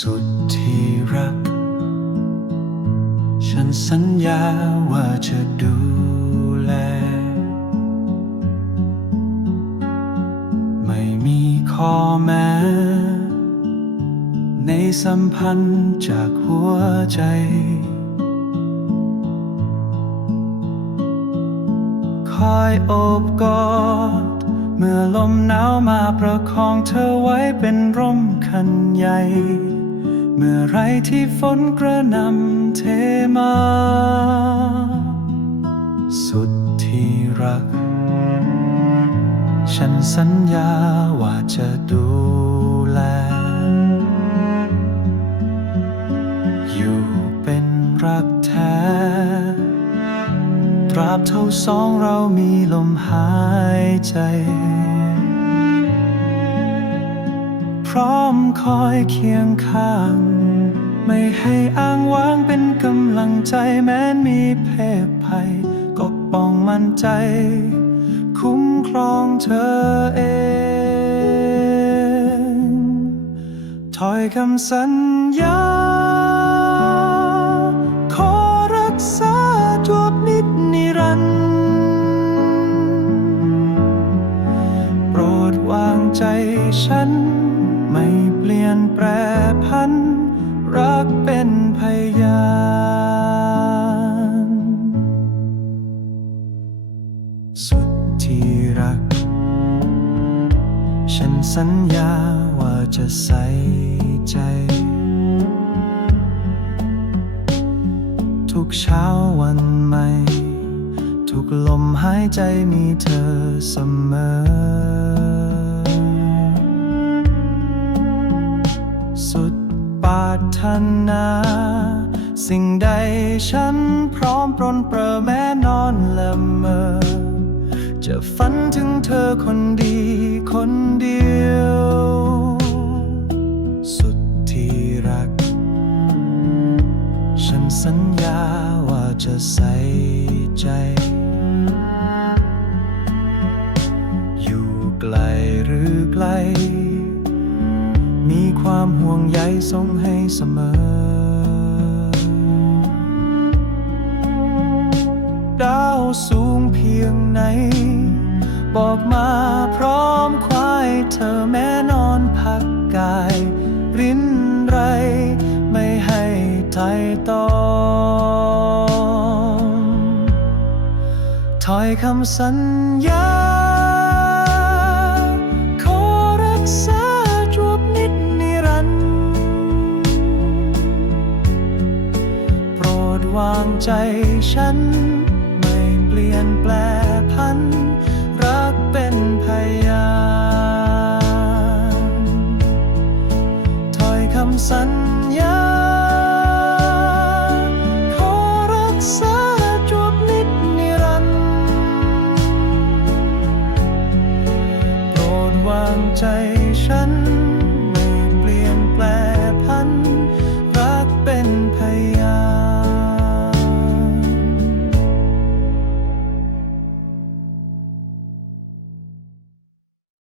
สุดที่รัก ฉันสัญญาว่าจะดูแล ไม่มีข้อแม้ ในสัมพันธ์จากหัวใจ คอยโอบกอดเมื่อลมหนาวมาประคองเธอไว้เป็นร่มคันใหญ่ เมื่อไรที่ฝนกระนำเทมา สุดที่รัก ฉันสัญญาว่าจะดูแล อยู่เป็นรักแท้ ตราบเท่าสองเรามีลมหายใจ ร้อมคอยเคียงข้าง ไม่ให้อ้างว้างเป็นกำลังใจแม้นมีเพศภัย ก็ป้องมั่นใจ คุ้มครองเธอเองถอยคำสัญญา ขอรักษาจวบนิดนิรันดร์โปรดวางใจฉัน ไม่เปลี่ยนแปรพัน รักเป็นพยานสุดที่รัก ฉันสัญญาว่าจะใส่ใจ ทุกเช้าวันใหม่ ทุกลมหายใจมีเธอเสมอ รานา สิ่งใดฉันพร้อมปรนเปรอแม้นอนละเมอ จะฝันถึงเธอคนดีคนเดียว สุดที่รัก ฉันสัญญาว่าจะใส่ใจ อยู่ไกลหรือไกล มีความห่วงใยส่งให้เสมอ ดาวสูงเพียงไหน บอกมาพร้อมควายเธอแม้นอนพักกาย รินไร ไม่ให้ไทยตองถอยคำสัญญา วางใจฉัน ไม่เปลี่ยนแปลพัน รักเป็นพยานถ้อยคำสัญญา ขอรักษาจวบนิดนิรันดร์โปรดวางใจฉัน